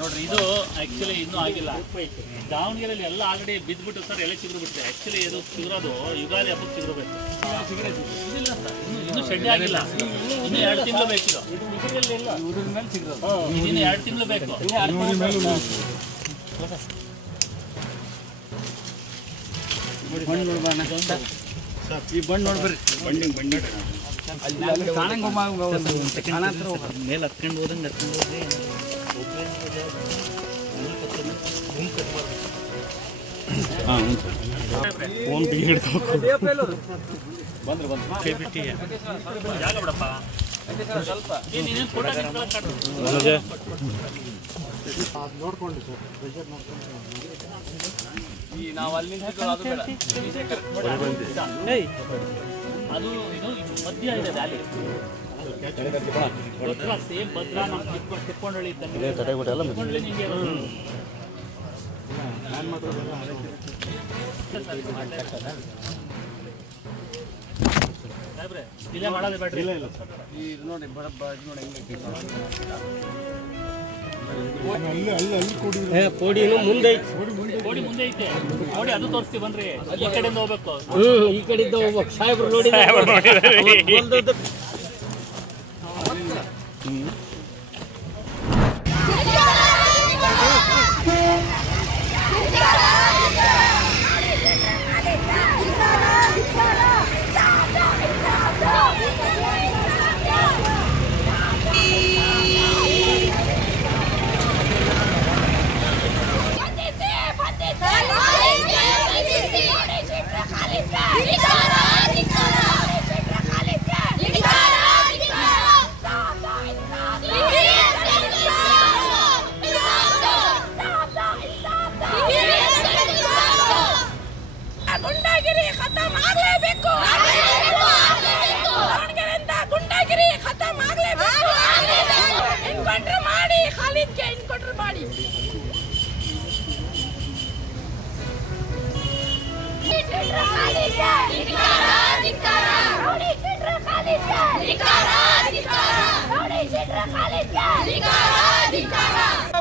ನೋಡ್ರಿ ಇದು ಆಕ್ಚುಲಿ ಇನ್ನೂ ಆಗಿಲ್ಲ. ದಾವಣಗೆರೆಯಲ್ಲಿ ಎಲ್ಲ ಆಲ್ರೆಡಿ ಬಿದ್ದುಬಿಟ್ಟು ಸರ್ ಎಲ್ಲ ಚಿಗುರು ಬಿಡ್ತಾರೆ. ಆಕ್ಚುಲಿ ಇದು ಚಿಗುರೋದು ಯುಗಾದಿ ಹಬ್ಬಕ್ಕೆ ಚಿಗುರಬೇಕು. ಇದಿಲ್ಲ ಸರ್, ಇನ್ನೂ ಶೆಡ್ ಆಗಿಲ್ಲ. ಇನ್ನು 2 ತಿಂಗಳು ಬೇಕಿದು. ಇನ್ನು 2 ತಿಂಗಳು ಬೇಕು. ಈ ಬಣ್ಣ ನೋಡ್ಬರ್ರಿ, ಬಣ್ಣಿಂಗ್ ಬಣ್ಣ ಮೇಲೆ ಹತ್ಕೊಂಡು ಹೋದಂಗೆ ಹತ್ಕೊಂಡು ಹೋದ್ರೆ ಫೋನ್ ಬಿಗಿ ಹಿಡ್ಕೋಬೇಕು. ಕೈ ಬಿಟ್ಟು ಜಾಗ ಬಿಡಪ್ಪ. ನೀನೇನು ಫೋಟೋ ನೋಡ್ಕೊಂಡು ಸರ್ ಪ್ರೆಷರ್ ನೋಡ್ಕೊಂಡು ನಾವು ಅಲ್ಲಿ ಅದು ಇದು ಮಧ್ಯ ಇದೆ ದಾಲಿ ಭದ್ರಾ ಸೇಮ್ ಭದ್ರಾ ನಮ್ಮ ತಿಕ್ಕೊಂಡಳ್ಳಿ ತಿಕ್ಕೊಂಡಳ್ಳಿ ನಿಮಗೆ ಸಾಹೇಬ್ರೆ ಡಿಲೇ ಮಾಡೋದೇ ಬೇಡ್ರಿ. ಇಲ್ಲ ಸರ್ ಇದು ನೋಡಿ ಬರಬ್ಬ ಇದು ನೋಡಿ ಹೆಂಗೆ ಕೋಡಿ ಮುಂದೆ ಐತಿ. ಕೋಡಿ ಮುಂದೆ ಐತೆ. ಕೋಡಿ ಅದು ತೋರಿಸ್ತೀವಿ ಬನ್ರಿ. ಈ ಕಡೆಯಿಂದ ಹೋಗ್ಬೇಕು. ಈ ಕಡೆಯಿಂದ ಹೋಗ್ಬೇಕು. ಸಾಹೇಬ್ರು ನೋಡಿ ಗುಂಡಾಗಿರಿ ಖತಮ್ ಆಗಲೇಬೇಕು. ದಾವಣಗೆರೆಯಿಂದ ಗುಂಡಾಗಿರಿ ಖತಮ್ ಆಗಲೇಬೇಕು. ಎನ್ಕೌಂಟರ್ ಮಾಡಿ, ಖಾಲಿದ್ಗೆ ಎನ್ಕೌಂಟರ್ ಮಾಡಿ.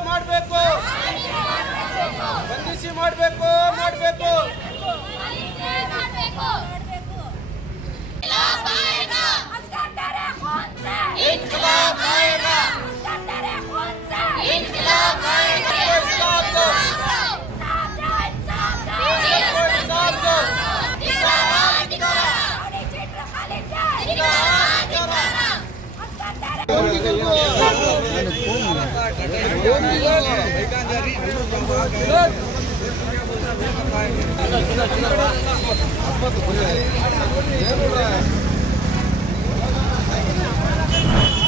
ಮಾಡಬೇಕು, ಬಂಧಿಸಿ ಮಾಡಬೇಕು.